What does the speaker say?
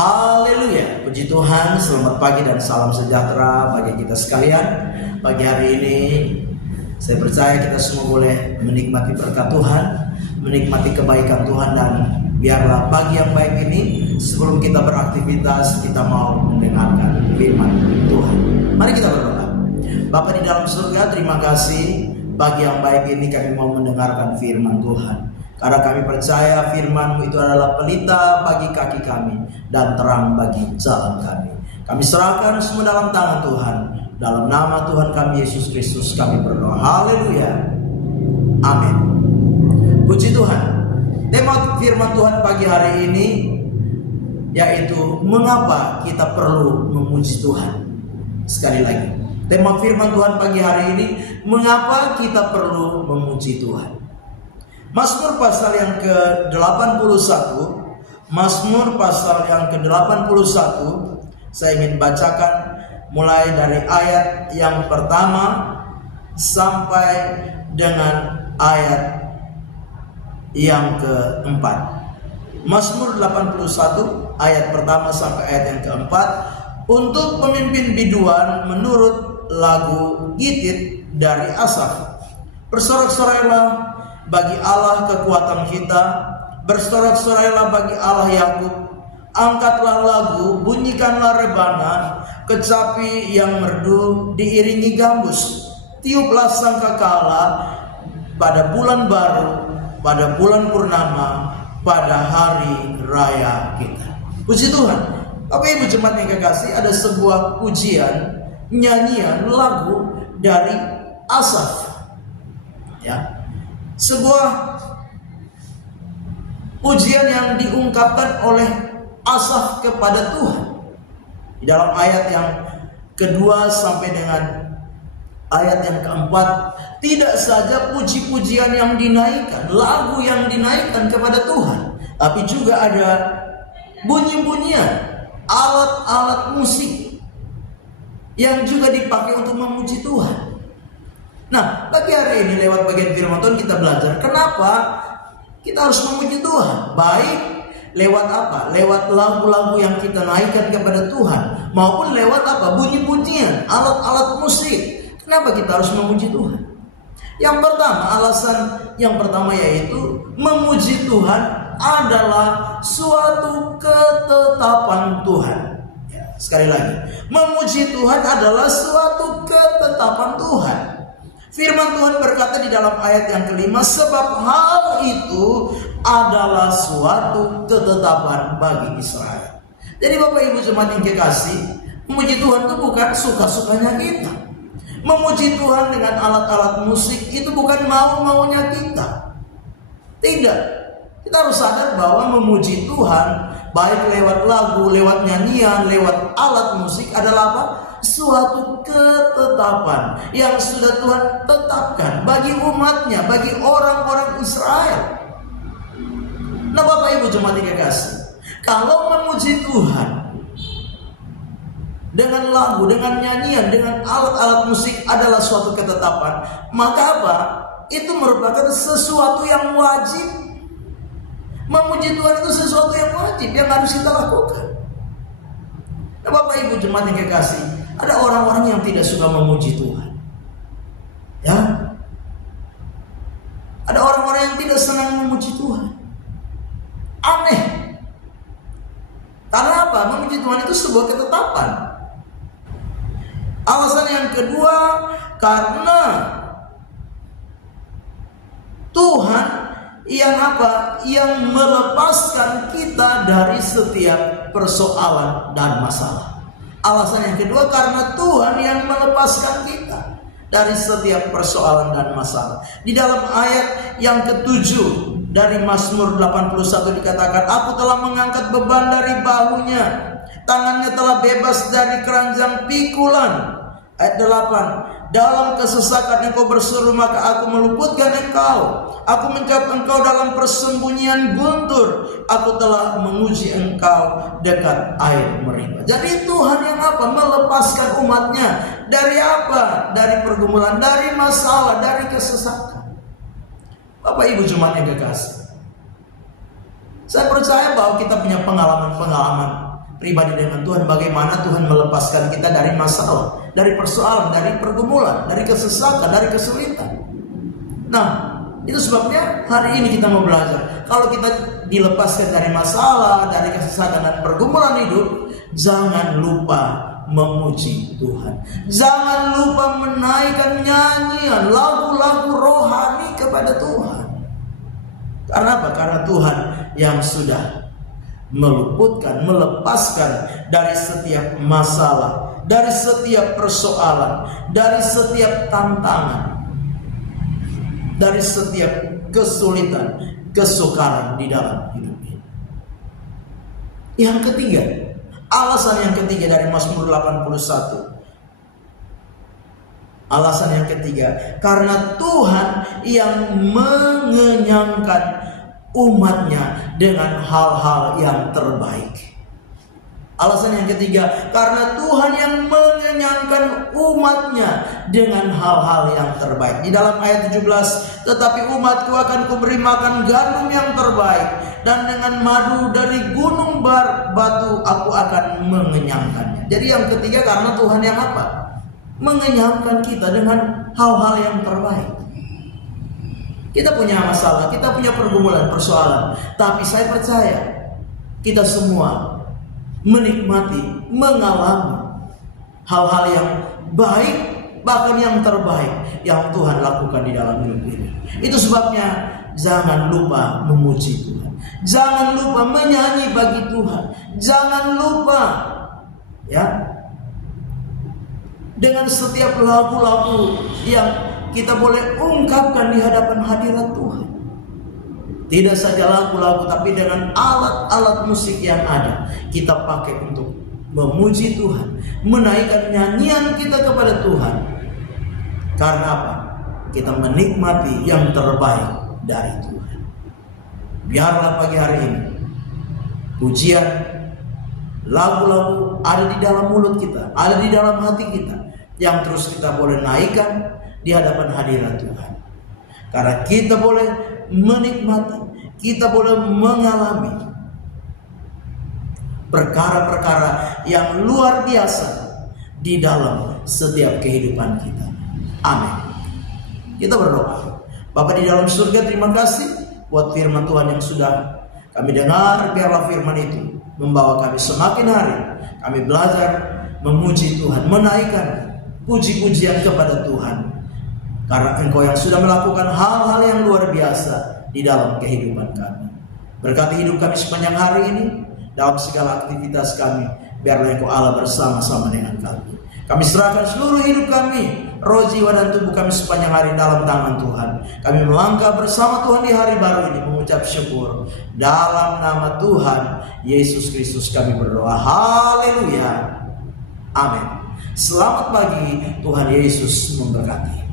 Haleluya, puji Tuhan, selamat pagi dan salam sejahtera bagi kita sekalian. Pagi hari ini saya percaya kita semua boleh menikmati berkat Tuhan, menikmati kebaikan Tuhan, dan biarlah pagi yang baik ini sebelum kita beraktivitas kita mau mendengarkan firman Tuhan. Mari kita berdoa. Bapa di dalam surga, terima kasih pagi yang baik ini kami mau mendengarkan firman Tuhan. Karena kami percaya firman-Mu itu adalah pelita bagi kaki kami dan terang bagi jalan kami. Kami serahkan semua dalam tangan Tuhan. Dalam nama Tuhan kami Yesus Kristus kami berdoa. Haleluya. Amin. Puji Tuhan. Tema firman Tuhan pagi hari ini yaitu mengapa kita perlu memuji Tuhan. Sekali lagi, tema firman Tuhan pagi hari ini, mengapa kita perlu memuji Tuhan. Mazmur pasal yang ke-81, Mazmur pasal yang ke-81, saya ingin bacakan mulai dari ayat yang pertama sampai dengan ayat yang keempat. Mazmur 81 ayat pertama sampai ayat yang keempat. Untuk pemimpin biduan menurut lagu Gitit dari Asaf. Bersorak-sorailah bagi Allah kekuatan kita, bersorak-sorailah bagi Allah Yakub. Angkatlah lagu, bunyikanlah rebana, kecapi yang merdu diiringi gambus. Tiuplah sangkakala pada bulan baru, pada bulan purnama, pada hari raya kita. Puji Tuhan. Bapak Ibu jemaat yang kekasih, ada sebuah pujian, nyanyian, lagu dari Asaf. Ya. Sebuah pujian yang diungkapkan oleh Asaf kepada Tuhan. Di dalam ayat yang kedua sampai dengan ayat yang keempat, tidak saja puji-pujian yang dinaikkan, lagu yang dinaikkan kepada Tuhan, tapi juga ada bunyi-bunyian, alat-alat musik yang juga dipakai untuk memuji Tuhan. Nah, pagi hari ini lewat bagian firman Tuhan kita belajar kenapa kita harus memuji Tuhan. Baik lewat apa? Lewat lagu-lagu yang kita naikkan kepada Tuhan, maupun lewat apa? Bunyi-bunyian, alat-alat musik. Kenapa kita harus memuji Tuhan? Yang pertama, alasan yang pertama yaitu memuji Tuhan adalah suatu ketetapan Tuhan. Ya, sekali lagi, memuji Tuhan adalah suatu ketetapan Tuhan. Firman Tuhan berkata di dalam ayat yang kelima, sebab hal itu adalah suatu ketetapan bagi Israel. Jadi Bapak Ibu jemaat yang kekasih, memuji Tuhan itu bukan suka-sukanya kita. Memuji Tuhan dengan alat-alat musik itu bukan mau-maunya kita. Tidak. Kita harus sadar bahwa memuji Tuhan, baik lewat lagu, lewat nyanyian, lewat alat musik adalah apa? Suatu ketetapan yang sudah Tuhan tetapkan bagi umatnya, bagi orang-orang Israel. Nah Bapak Ibu jemaat yang kekasih, kalau memuji Tuhan dengan lagu, dengan nyanyian, dengan alat-alat musik adalah suatu ketetapan, maka apa? Itu merupakan sesuatu yang wajib. Memuji Tuhan itu sesuatu yang wajib, yang harus kita lakukan. Nah Bapak Ibu jemaat yang kekasih, ada orang-orang yang tidak suka memuji Tuhan. Ya. Ada orang-orang yang tidak senang memuji Tuhan. Aneh. Karena apa? Memuji Tuhan itu sebuah ketetapan. Alasan yang kedua, karena Tuhan yang apa? Yang melepaskan kita dari setiap persoalan dan masalah. Alasan yang kedua, karena Tuhan yang melepaskan kita dari setiap persoalan dan masalah. Di dalam ayat yang ketujuh dari Mazmur 81 dikatakan, aku telah mengangkat beban dari bahunya, tangannya telah bebas dari keranjang pikulan. Ayat 8, dalam kesesakan engkau berseru, maka aku meluputkan engkau. Aku mencap engkau dalam persembunyian guntur. Aku telah menguji engkau dekat air meriba. Jadi Tuhan yang apa? Melepaskan umatnya dari apa? Dari pergumulan, dari masalah, dari kesesakan. Bapak Ibu jemaat yang kekasih, saya percaya bahwa kita punya pengalaman-pengalaman pribadi dengan Tuhan, bagaimana Tuhan melepaskan kita dari masalah, dari persoalan, dari pergumulan, dari kesesakan, dari kesulitan. Nah, itu sebabnya hari ini kita mau belajar. Kalau kita dilepaskan dari masalah, dari kesesakan dan pergumulan hidup, jangan lupa memuji Tuhan. Jangan lupa menaikkan nyanyian, lagu-lagu rohani kepada Tuhan. Karena apa? Karena Tuhan yang sudah meluputkan, melepaskan dari setiap masalah, dari setiap persoalan, dari setiap tantangan, dari setiap kesulitan, kesukaran di dalam hidup ini. Yang ketiga, alasan yang ketiga dari Mazmur 81. Alasan yang ketiga, karena Tuhan yang mengenyangkan umatnya dengan hal-hal yang terbaik. Alasan yang ketiga, karena Tuhan yang mengenyangkan umatnya dengan hal-hal yang terbaik. Di dalam ayat 17, tetapi umatku akan kuberi makan gandum yang terbaik, dan dengan madu dari gunung batu aku akan mengenyangkannya. Jadi yang ketiga, karena Tuhan yang apa? Mengenyangkan kita dengan hal-hal yang terbaik. Kita punya masalah, kita punya pergumulan, persoalan, tapi saya percaya kita semua menikmati, mengalami hal-hal yang baik, bahkan yang terbaik yang Tuhan lakukan di dalam hidup ini. Itu sebabnya jangan lupa memuji Tuhan, jangan lupa menyanyi bagi Tuhan, jangan lupa ya dengan setiap lagu-lagu yang kita boleh ungkapkan di hadapan hadirat Tuhan. Tidak saja lagu-lagu, tapi dengan alat-alat musik yang ada, kita pakai untuk memuji Tuhan, menaikkan nyanyian kita kepada Tuhan. Karena apa? Kita menikmati yang terbaik dari Tuhan. Biarlah pagi hari ini pujian, lagu-lagu ada di dalam mulut kita, ada di dalam hati kita, yang terus kita boleh naikkan di hadapan hadirat Tuhan. Karena kita boleh menikmati, kita boleh mengalami perkara-perkara yang luar biasa di dalam setiap kehidupan kita. Amin. Kita berdoa. Bapa di dalam surga, terima kasih buat firman Tuhan yang sudah kami dengar. Biarlah firman itu membawa kami semakin hari kami belajar memuji Tuhan, menaikkan puji-pujian kepada Tuhan. Karena Engkau yang sudah melakukan hal-hal yang luar biasa di dalam kehidupan kami. Berkati hidup kami sepanjang hari ini, dalam segala aktivitas kami. Biarlah Engkau Allah bersama-sama dengan kami. Kami serahkan seluruh hidup kami, roh, jiwa, dan tubuh kami sepanjang hari dalam tangan Tuhan. Kami melangkah bersama Tuhan di hari baru ini, mengucap syukur. Dalam nama Tuhan Yesus Kristus kami berdoa. Haleluya. Amin. Selamat pagi, Tuhan Yesus memberkati.